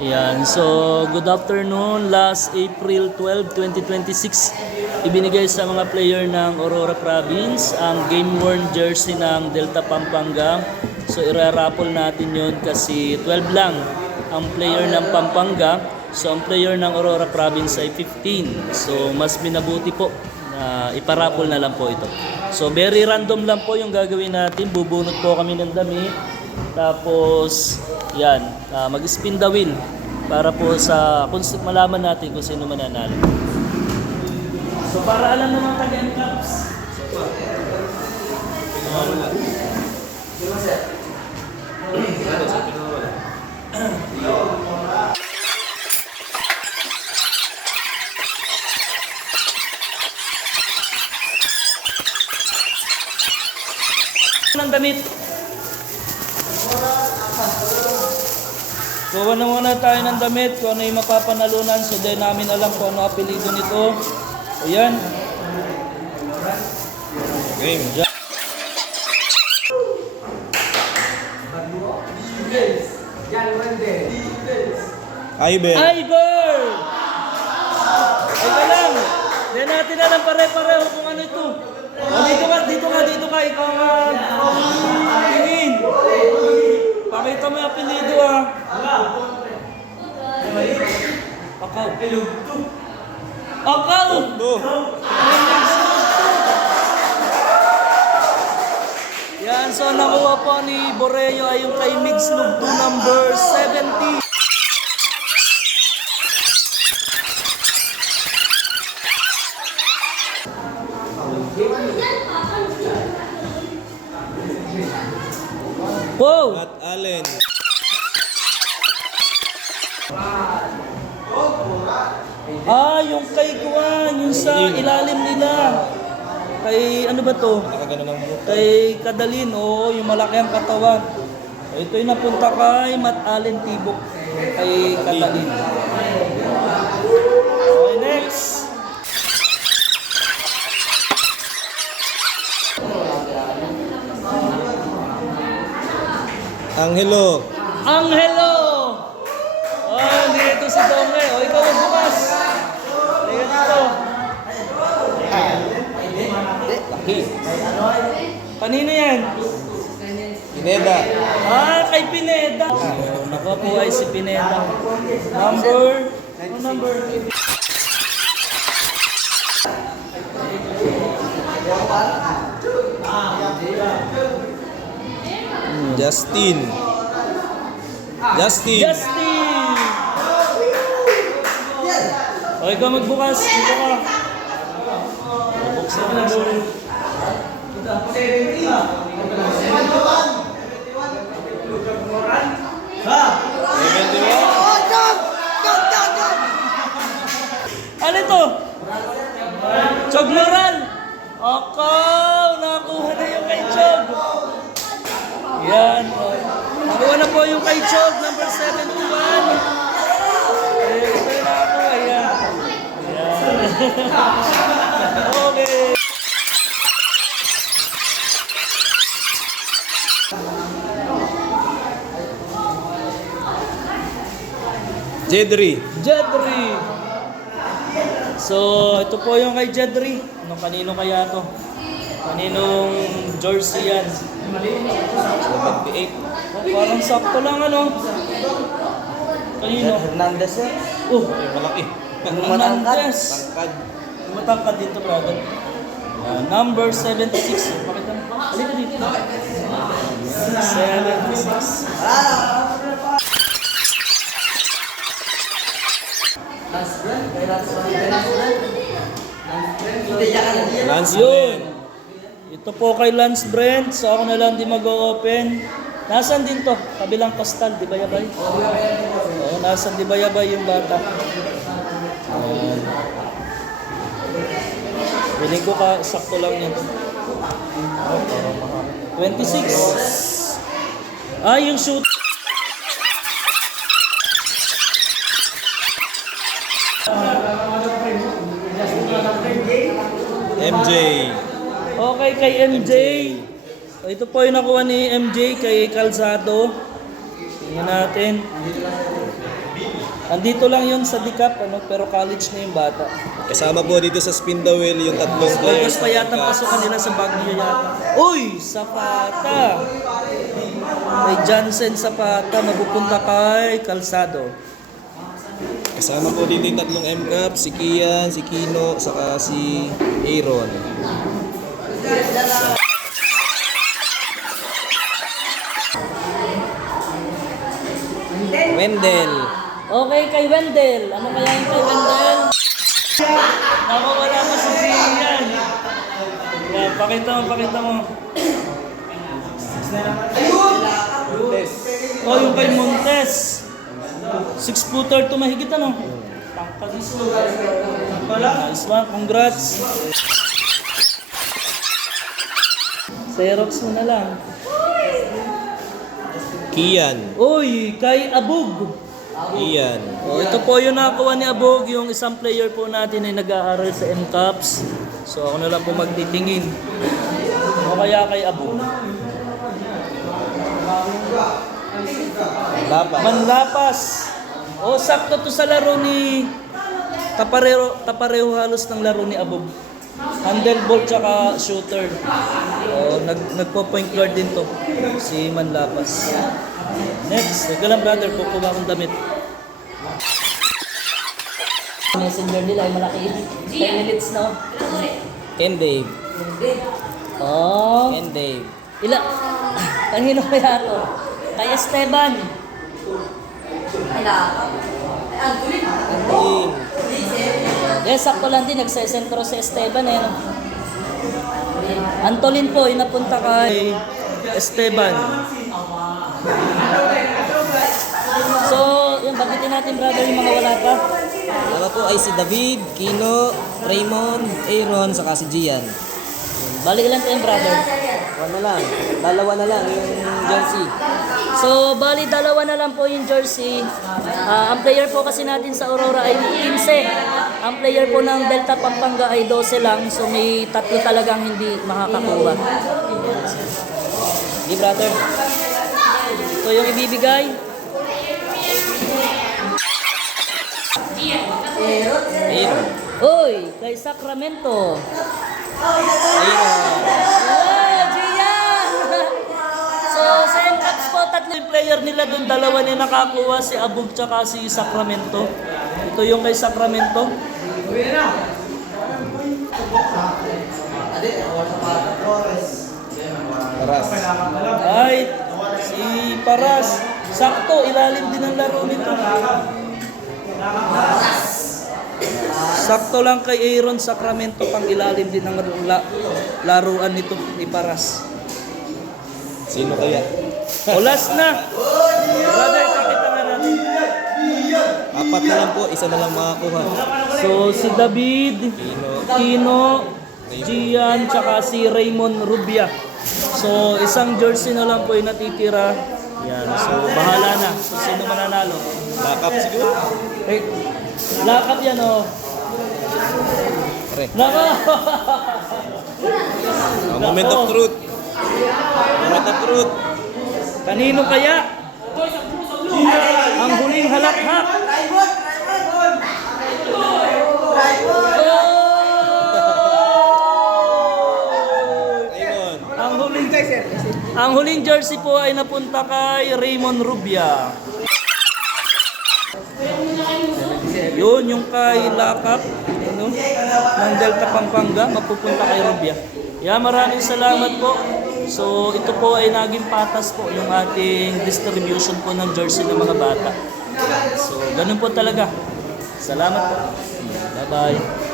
Yan. So, good afternoon. Last April 12, 2026, ibinigay sa mga player ng Aurora Province ang game-worn jersey ng Delta Pampanga. So, iraraffle natin yon kasi 12 lang ang player ng Pampanga. So, ang player ng Aurora Province ay 15. So, mas binabuti po na iparaffle na lang po ito. So, very random lang po yung gagawin natin. Bubunot po kami ng damit. Tapos, yan, mag-spin the wheel para po sa kung malaman natin kung sino mananalo. So, para alam naman kanya caps. Ng damit. Kuha na muna tayo ng damit kung ano yung mapapanalunan. So, dahil namin alam kung ano apelido nito. Ayan. Game. Iber. Iber! Ito lang. Dahil natin alam pare-pareho kung ano ito. O, dito ka. Ikaw nga. Tingin. Pakita mo yung apelido ah. Akaw. Akaw! Yan, so nakuha po ni Boreo ay yung kay Mix Lugto number 70. Wow! Matt Allen. Yung kay Kuan, yung sa ilalim nila. Kay ano ba to? Nakagano ng buhok. Kay Kadalin, yung malaki ang katawan. Ito yung napunta kay Matt Allen Tibok. Kay Kadalin. Okay, next. Angelo. Angelo! Dito si Dongre. Ikaw magbukas. Halika dito. Laki. Kanino yan? Pineda. Kay Pineda. Nakuha po ay si Pineda. Number? Ano number? Justin. Justin! O, ikaw magbukas. Dito ka. Buksan mo na doon. Ano ito? Chog Moral! Akaw! Nakuha na yung kay Chog. Yan. Nakuha na po yung kay Chog, number 71. Ito yung nakakuha. Yan. Okay. Jedri. So, ito po yung kay Jedri. Kanino kaya to? Kaninong jersey yan? 78. Parang sakto lang ano. Kanino? Hernandez eh. Malaki. Hernandez. Tangkad. Matangkad dito, brother. Number 76. Pakita mo. Halika dito. 76. Lance Yun. Brent. Ito po kay Lance Brent. So ako na lang di mag-open. Nasaan din to? Kabilang postal, di ba yabay? Oo, nasaan di ba yabay yung bata? Piling ko ka, sakto lang yan to. 26. Yung shoot. MJ. Okay, kay MJ. Ito po yung nakuha ni MJ kay Calzado. Tingnan natin. Andito lang yun sa Dicap, pero college na yung bata. Kasama po dito sa spin the wheel yung tatlong players. August pa yata ang pasukan nila sa Baguio yata. Uy! Zapata! May Jansen Zapata, mapupunta kay Calzado. Kasama po dito yung tatlong M-Cup, si Kian, si Kino, saka si Aaron. Wendell. Okay, kay Wendell. Ano kaya yung kay Wendell? Nakawala ka si Gian. Yeah, pakita mo. Oh, yung kay Montes. 6-footer to mahigit Tangkadis. Nice one, congrats. Xerox mo na lang. Kian. Uy, kay Abog. Ian. Oh, ito po yung nakakuha ni Abog, yung isang player po natin ay nag-aaral sa MCAPS. So ako na lang po magtitingin. O kaya kay Abog. Manlapas. O sakto to sa laro ni Tapareho halos ng laro ni Abog. Handle ball tsaka shooter. O, nagpo-point guard din to. Si Manlapas. Next, wag ka lang brother, kukuha akong damit. Messenger nila ay malaki. 10 minutes na. Ken Dave. Oh. Ken Dave. Kanino kaya to? Kay Esteban. King. Yes, sakto lang din. Nagsesentro si Esteban. Antolin po, inapunta kay Esteban. So, yun, bagitin natin brother yung mga wala pa. Wala po ay si David, Kino, Raymond, Aaron, saka si Gian. Balik lang tayo brother. Dalawa na lang yung jersey. So, bali dalawa na lang po yung jersey. Ang player po kasi natin sa Aurora ay 15. Ang player po ng Delta Pampanga ay 12 lang. So, may tatlo talagang hindi makakakuha. Di brother. So, yung ibibigay. Aaron. Uy, kay Sacramento. Aaron. Wow, Gian! So, sa MCAPS po, tatlo yung player nila doon. Dalawa na nakakuha, si Abog tsaka si Sacramento. Ito yung kay Sacramento. Paras. Ay, si Paras. Sakto, ilalim din ang laro nito. Sakto lang kay Aaron Sacramento, pang ilalim din ang laruan nito ni Paras. Sino kaya? O last na. Brother, pakita nga natin. Apat na lang po, isa na lang makakuha. So, si David, Kino. Kino, Gian, tsaka si Raymond Rubia. So, isang jersey na lang po yung natitira. Yan. So, bahala na. So, sino mananalo? Backup siguro. Eh, lakap yan, oh. Pre. Naka! Moment of truth. Moment of truth. Kanino kaya? Ang huling halakhak. Raymond. Ang huling jersey po ay napunta kay Raymond Rubia. Yun, yung kay Lakap, ng Delta Pampanga, mapupunta kay Rubia. Maraming salamat po. So, ito po ay naging patas po yung ating distribution po ng jersey ng mga bata. So, ganun po talaga. Salamat po. Bye-bye.